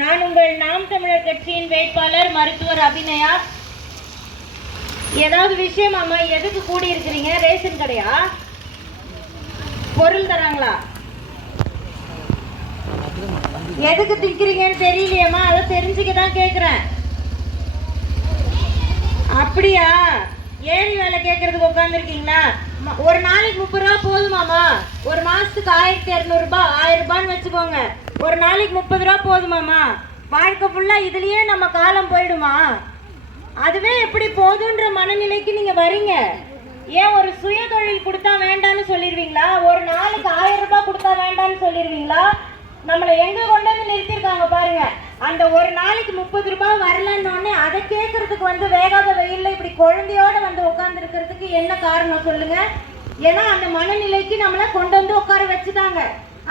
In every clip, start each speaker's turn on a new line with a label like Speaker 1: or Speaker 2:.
Speaker 1: நான் உங்கள் நாம் தமிழர் கட்சியின் வேட்பாளர் மருத்துவர் அபிநயா. ஏதாவது விஷயமாம்மா எதுக்கு கூடி இருக்கிறீங்க ரேஷன் கடையா? பொருள் தராங்களா? எதுக்கு திக்கிறீங்கன்னு தெரியலையேம்மா அதை தெரிஞ்சுக்க தான் கேட்குறேன் அப்படியா? ஏரி வேலை கேட்கறதுக்கு உட்காந்துருக்கீங்களா ஒரு நாளைக்கு முப்பது ரூபா போதுமாமா ஒரு மாசத்துக்கு ஆயிரத்தி இரநூறுபா ஆயிரம் ரூபான்னு வச்சுக்கோங்க. ஒரு நாளைக்கு முப்பது ரூபா போதுமாமா வாழ்க்கை ஃபுல்லாக இதுலேயே நம்ம காலம் போயிடுமா? அதுவே எப்படி போதுன்ற மனநிலைக்கு நீங்கள் வரீங்க. ஏன் ஒரு சுய தொழில் கொடுத்தா வேண்டாம்னு சொல்லிடுவீங்களா? ஒரு நாளுக்கு ஆயிரம் ரூபாய் கொடுத்தா வேண்டாம்னு சொல்லிடுவீங்களா? நம்மளை எங்கே கொண்டு வந்து நிறுத்திருக்காங்க பாருங்க. அந்த ஒரு நாளைக்கு முப்பது ரூபாய் வரலன்னொடனே அதை கேட்கறதுக்கு வந்து வேகாத வெயில்ல இப்படி குழந்தையோட வந்து உட்காந்துருக்கிறதுக்கு என்ன காரணம் சொல்லுங்க? ஏன்னா அந்த மனநிலைக்கு நம்மளை கொண்டு வந்து உட்கார வச்சுட்டாங்க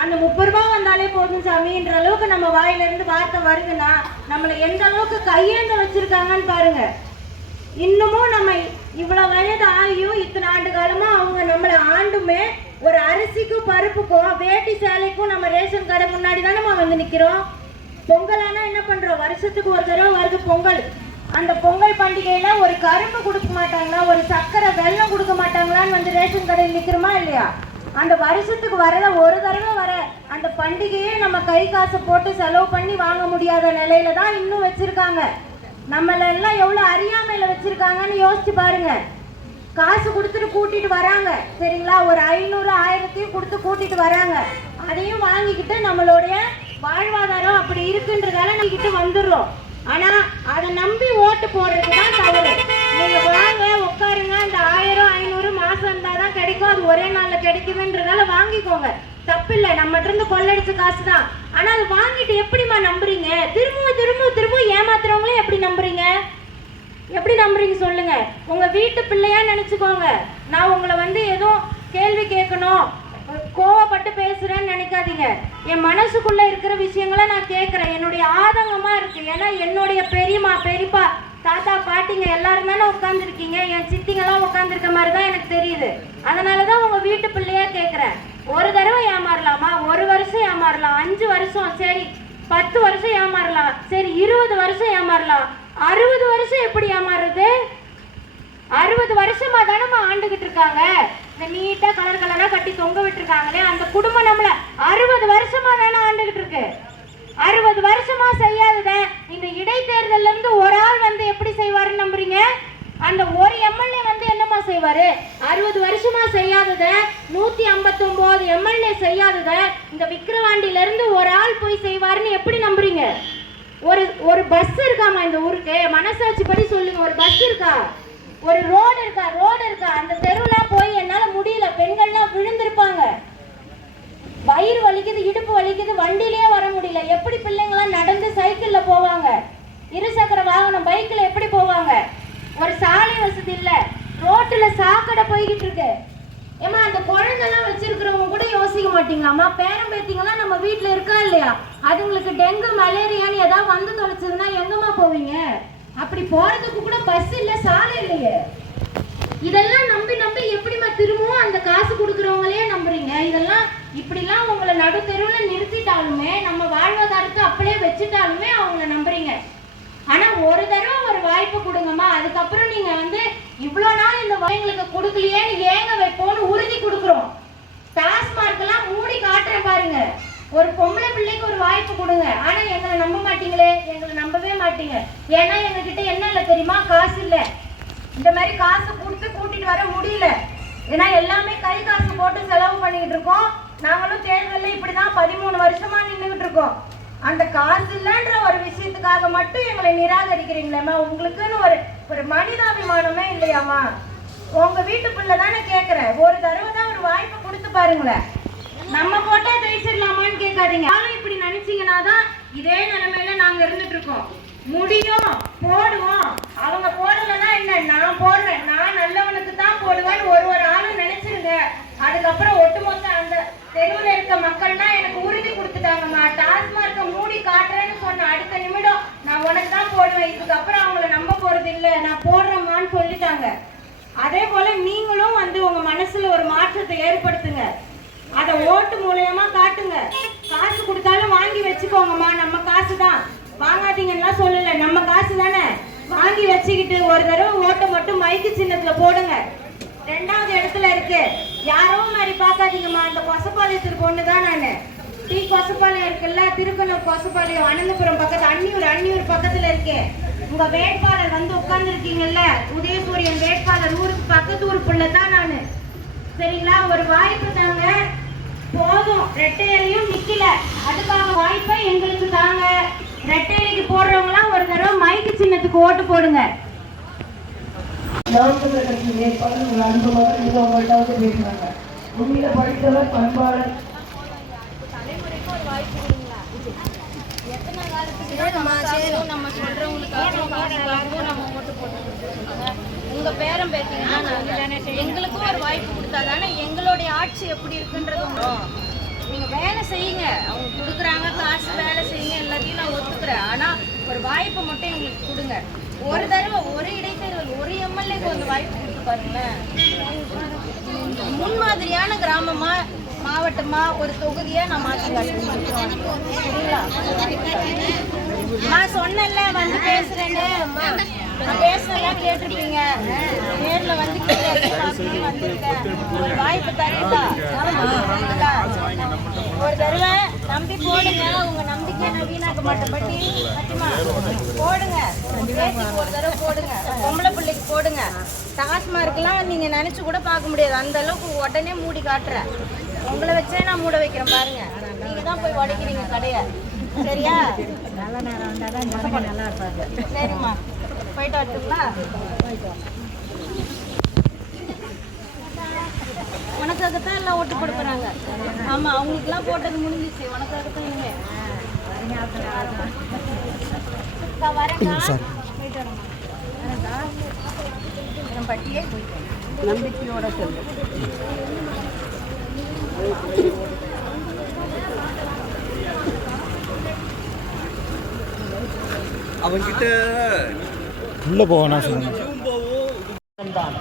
Speaker 1: அந்த முப்பது ரூபா வந்தாலே போதும் சாமின்ற அளவுக்கு நம்ம வாயிலிருந்து வார்த்தை வருதுன்னா நம்மளை எந்த அளவுக்கு கையேந்த வச்சிருக்காங்கன்னு பாருங்க. இன்னமும் நம்ம இவ்வளோ வயது ஆகியும் இத்தனை ஆண்டு காலமாக அவங்க நம்மளை ஆண்டுமே ஒரு அரிசிக்கும் பருப்புக்கும் வேட்டி சேலைக்கும் நம்ம ரேஷன் கடை முன்னாடி தானே நம்ம வந்து நிற்கிறோம் பொங்கலானா என்ன பண்ணுறோம் வருஷத்துக்கு ஒரு தடவை வருது பொங்கல். அந்த பொங்கல் பண்டிகையில ஒரு கரும்பு கொடுக்க மாட்டாங்களா? ஒரு சர்க்கரை வெல்லம் கொடுக்க மாட்டாங்களான்னு வந்து ரேஷன் கடையில் நிற்கிறோமா இல்லையா? அந்த வருஷத்துக்கு வரத ஒரு தடவை வர. அந்த பண்டிகையே நம்ம கை காசு போட்டு செலவு பண்ணி வாங்க முடியாத நிலையில தான் இன்னும் வச்சிருக்காங்க. நம்மள எல்லாம் எவ்வளவு அறியாமையில வச்சிருக்காங்கன்னு யோசிச்சு பாருங்க. காசு கொடுத்துட்டு கூட்டிட்டு வராங்க. சரிங்களா? ஒரு ஐநூறு ஆயிரத்தையும் கொடுத்து கூட்டிட்டு வராங்க. அதையும் வாங்கிக்கிட்டு நம்மளுடைய வாழ்வாதாரம் அப்படி இருக்குன்றதால நம்மகிட்ட வந்துடுறோம். ஆனா அதை நம்பி ஓட்டு போடுறது தான் தவறு. நீங்க வாங்க உட்காருங்க அந்த ஆயிரம் ஐநூறு மாசம் இருந்தாதான் ஒரே நாள்ல கிடைக்குதுன்றதால வாங்கிக்கோங்க. தப்பில்லை நம்ம இருந்து கொள்ளடிச்ச காசு தான் ஆனா அது வாங்கிட்டு எப்படிம்மா நம்புறீங்க? திரும்ப திரும்ப திரும்ப ஏமாத்துறவங்களே எப்படி நம்புறீங்க? எப்படி நம்புறீங்க சொல்லுங்க. உங்க வீட்டு பிள்ளையா நினைச்சுக்கோங்க. நான் உங்களை வந்து ஏதோ கேள்வி கேட்கணும் கோவப்பட்டு பேசுறேன்னு நினைக்காதீங்க. என் மனசுக்குள்ள இருக்கிற விஷயங்களை நான் கேட்கறேன். என்னுடைய ஆதங்கமா இருக்கு. ஏன்னா என்னுடைய பெரியம்மா பெரியப்பா தாத்தா பாட்டிங்க எல்லாரும் தானே உட்காந்துருக்கீங்க என் சித்திங்கெல்லாம் உட்காந்துருக்க மாதிரி தான் எனக்கு தெரியுது. வீட்டு பிள்ளையா கேட்குறேன் ஒரு தடவை ஏமாறலாமா? ஒரு வருஷம் ஏமாறலாம். அஞ்சு வருஷம். சரி. பத்து வருஷம் ஏமாறலாம். சரி இருபது வருஷம் ஏமாறலாம். அறுபது வருஷம் எப்படி ஏமாறுறது? அறுபது வருஷமா தானே ஆண்டுகிட்டு இருக்காங்க. இந்த நீட்டா கலர் கலரா கட்டி தொங்க விட்டுருக்காங்களே அந்த குடும்பம் நம்மள அறுபது வருஷமா தானே ஆண்டுகிட்டு இருக்கு. அறுபது வருஷமா செய்யாதத இந்த இடைத்தேர்தல்ல இருந்து ஒரு ஆள் வந்து எப்படி செய்வாருன்னு நம்புறீங்க? அந்த ஒரு எம்எல்ஏ வந்து என்னம்மா செய்வாரு? அறுபது வருஷமா செய்யாதத நூத்தி ஐம்பத்தி ஒன்பது எம்எல்ஏ செய்யாதத இந்த விக்கிரவாண்டில இருந்து ஒரு ஆள் போய் செய்வாருன்னு எப்படி நம்புறீங்க? ஒரு ஒரு பஸ் இருக்காமா இந்த ஊருக்கு. மனசாட்சி படி சொல்லுங்க. ஒரு பஸ் இருக்கா? ஒரு ரோடு இருக்கா? ரோடு இருக்கா? அந்த தெருவில் போய் என்னால முடியல. பெண்கள்லாம் விழுந்திருப்பாங்க. வயிறு வலிக்குது இடுப்பு வலிக்குது வண்டியிலேயே வர முடியல. எப்படி பிள்ளைங்களாம் நடந்து சைக்கிளில் போவாங்க? இருசக்கர வாகனம் பைக்கில் எப்படி போவாங்க? ஒரு சாலை வசதி இல்லை. ரோட்டுல சாக்கடை போய்கிட்டு இருக்கு. ஏமா அந்த குழந்தைலாம் வச்சிருக்கிறவங்க கூட யோசிக்க மாட்டீங்களாம்மா பேரம் பேத்திங்கெல்லாம் நம்ம வீட்டில் இருக்கா இல்லையா? அதுங்களுக்கு டெங்கு மலேரியான்னு ஏதாவது வந்து தொலைச்சதுன்னா எங்கம்மா போவீங்க? அப்படி போறதுக்கு கூட பஸ் இல்லை சாலை இல்லையே. இதெல்லாம் நம்பி நம்பி எப்படிம்மா திரும்பவும் அந்த காசு கொடுக்குறவங்களே நம்புறீங்க? இதெல்லாம் இப்படிலாம் உங்களை நடு தெருவில் நிறுத்திட்டாலுமே நம்ம வாழ்வாதாரத்தை அப்படியே வச்சுட்டாலுமே அவங்கள நம்புறீங்க. ஆனா ஒரு தடவை ஒரு வாய்ப்பு கொடுங்கம்மா. அதுக்கப்புறம் நீங்க வந்து இவ்வளோ நாள் இந்த எங்களுக்கு கொடுக்கலையேன்னு ஏங்க வைப்போம்னு உறுதி கொடுக்குறோம். டாஸ்மார்க் எல்லாம் மூடி காட்டுறேன் பாருங்க. ஒரு பொம்பளை பிள்ளைக்கு ஒரு வாய்ப்பு கொடுங்க. ஆனா எங்களை நம்ப மாட்டீங்களே? எங்களை நம்பவே மாட்டீங்க. ஏன்னா எங்ககிட்ட என்ன இல்லை தெரியுமா? காசு இல்லை. இந்த மாதிரி காசு கொடுத்து கூட்டிட்டு வர முடியல. ஏன்னா எல்லாமே கை காசு போட்டு செலவு பண்ணிக்கிட்டு இருக்கோம். நாங்களும் தேர்தலில் இப்படிதான் பதிமூணு வருஷமா நின்றுகிட்டு இருக்கோம். அந்த காசு இல்லைன்ற ஒரு விஷயத்துக்காக மட்டும் எங்களை நிராகரிக்கிறீங்களேம்மா. உங்களுக்குன்னு ஒரு ஒரு மனிதாபிமானமே இல்லையாம்மா. உங்க வீட்டு பிள்ளை தானே கேட்குறேன் ஒரு தடவை தான் ஒரு வாய்ப்பு கொடுத்து பாருங்களேன். நம்ம போட்டா ஜெயிச்சிடலாமான்னு கேட்காதீங்க. ஆளும் இப்படி நினைச்சீங்கன்னா தான் இதே நிலைமையில நாங்க இருந்துட்டு இருக்கோம் முடியும் போடுவோம். அவங்க போடலன்னா என்ன? நான் போடுறேன். நான் நல்லவனுக்கு தான் போடுவேன்னு ஒரு ஒரு ஆளும் நினைச்சிருங்க. அதுக்கப்புறம் ஒட்டுமொத்த அந்த தெருவில் இருக்க மக்கள்னா எனக்கு உறுதி கொடுத்துட்டாங்கம்மா. டாஸ்மார்க்கை மூடி காட்டுறேன்னு சொன்ன அடுத்த நிமிடம் நான் உனக்கு தான் போடுவேன். இதுக்கப்புறம் அவங்கள நம்ப போறது இல்லை. நான் போடுறேம்மான்னு சொல்லிட்டாங்க. அதே போல நீங்களும் வந்து உங்க மனசுல ஒரு மாற்றத்தை ஏற்படுத்துங்க. அதை ஓட்டு மூலயமா காட்டுங்க. காசு கொடுத்தாலும் வாங்கி வச்சுக்கோங்கம்மா. நம்ம காசு தான்
Speaker 2: வாங்காதீங்கன்னா சொல்லல. நம்ம காசு தானே வாங்கி வச்சுக்கிட்டு ஒரு தடவை ஓட்டை மட்டும் மைக்கு சின்னத்துல போடுங்க. ரெண்டாவது இடத்துல இருக்கு. யாரோ மாதிரி பார்க்காதீங்கம்மா. அந்த கொசப்பாளையத்துக்கு பொண்ணு தான் நான். டீ கொசப்பாளையம் இருக்குல்ல திருக்கனூர் கொசப்பாளையம் அனந்தபுரம் பக்கத்து அன்னியூர் அன்னியூர் பக்கத்தில் இருக்கேன் உங்க வேட்பாளர் வந்து உட்கார்ந்துருக்கீங்கல்ல உதயசூரியன் வேட்பாளர் ஊருக்கு பக்கத்து ஊர் பிள்ளை தான் நான். சரிங்களா? ஒரு வாய்ப்பு தாங்க. போதும். ரெட்டையிலையும் நிக்கல. அதுக்காக வாய்ப்பை எங்களுக்கு தாங்க. ரெட்டையிலைக்கு போடுறவங்களாம் ஒரு தடவை மைக்கு சின்னத்துக்கு ஓட்டு போடுங்க.
Speaker 3: நாம் தமிழர் கட்சி வேட்பாளர் உங்கள் அன்பு மகன் இது உங்கள்கிட்ட வந்து பேசுறாங்க. உண்மையில படித்தவர் பண்பாளர்.
Speaker 1: உங்க பேரம் எங்களுக்கும் ஒரு வாய்ப்பு கொடுத்தா தானே எங்களுடைய ஆட்சி எப்படி இருக்குன்றது உங்களுக்கு நீங்க வேலை செய்யுங்க. அவங்க கொடுக்குறாங்க காசு வேலை செய்யுங்க எல்லாத்தையும் நான் ஒத்துக்கிறேன். ஆனா ஒரு வாய்ப்பை மட்டும் எங்களுக்கு கொடுங்க. ஒரு தடவை ஒரு இடைத்தேர்தல் ஒரு எம்எல்ஏக்கு வந்து வாய்ப்பு கொடுத்து பாருங்களேன். முன்மாதிரியான கிராமமா மாவட்டமா ஒரு தொகுதியா நான் மாற்றி காட்டுறேன். சரிங்களா நான் சொன்னேன்ல வந்து பேசுறேன்னு. அம்மா. நான் பேசுனதெல்லாம் கேட்டிருப்பீங்க. நேர்ல வந்து வந்திருக்கேன். ஒரு வாய்ப்பு தரீங்களா ஒரு தடவை நம்பி போடுங்க. உங்க நம்பிக்கை நான் வீணாக்க மாட்டேன். பட்டி பட்டிமா போடுங்க. ஒரு தடவை போடுங்க. பொம்பளை பிள்ளைக்கு போடுங்க. டாஸ்மார்க்லாம் நீங்க நினைச்சு கூட பார்க்க முடியாது. அந்த அளவுக்கு உடனே மூடி காட்டுறேன் உங்களை வச்சே நான் மூட வைக்கிறேன் பாருங்க. நீங்க தான் போய் உடைக்கிறீங்க கடையை. சரியா? நல்ல நேரம் வந்தால் நல்லா இருப்பாங்க சரிம்மா. போயிட்டு வரட்டுங்களா? உனக்காகத்தான் எல்லாம் ஓட்டு போட போறாங்க ஆமா அவங்களுக்குலாம் போட்டது முடிஞ்சிச்சு. உனக்காகத்தான் போயிட்டு நம்பிக்கையோட சொல்லு.
Speaker 4: அவன்கிட்ட
Speaker 5: உள்ள போவேனா சொல்லுங்க
Speaker 3: தான்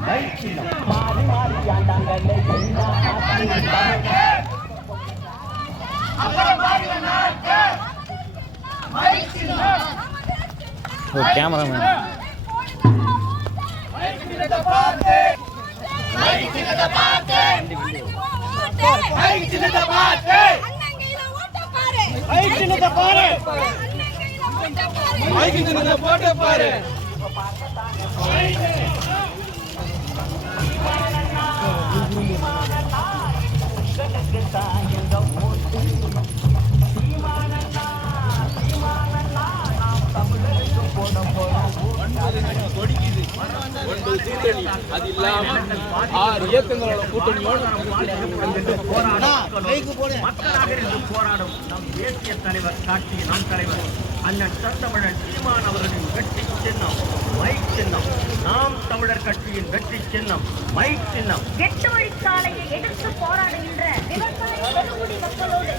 Speaker 3: மாறி மாறி ஆண்டாங்களே
Speaker 5: ஓ கேமராமேன்
Speaker 4: போட்டு பாரு. It's you. ஒன்பது கூட்டணி. அது இல்லாம ஆறு இயக்கங்களோட கூட்டணியோட
Speaker 6: மக்களாக போராடும் நம் தேசிய தலைவர் காட்டிய நம் தலைவர் அண்ணன் தந்தமிழன் சீமான் அவர்களின் வெற்றி சின்னம் மைக் சின்னம். நாம் தமிழர் கட்சியின் வெற்றி சின்னம் மைக் சின்னம்.
Speaker 1: எட்டு வழிச்சாலையை எதிர்த்து போராடுகின்ற விவசாய மக்களோடு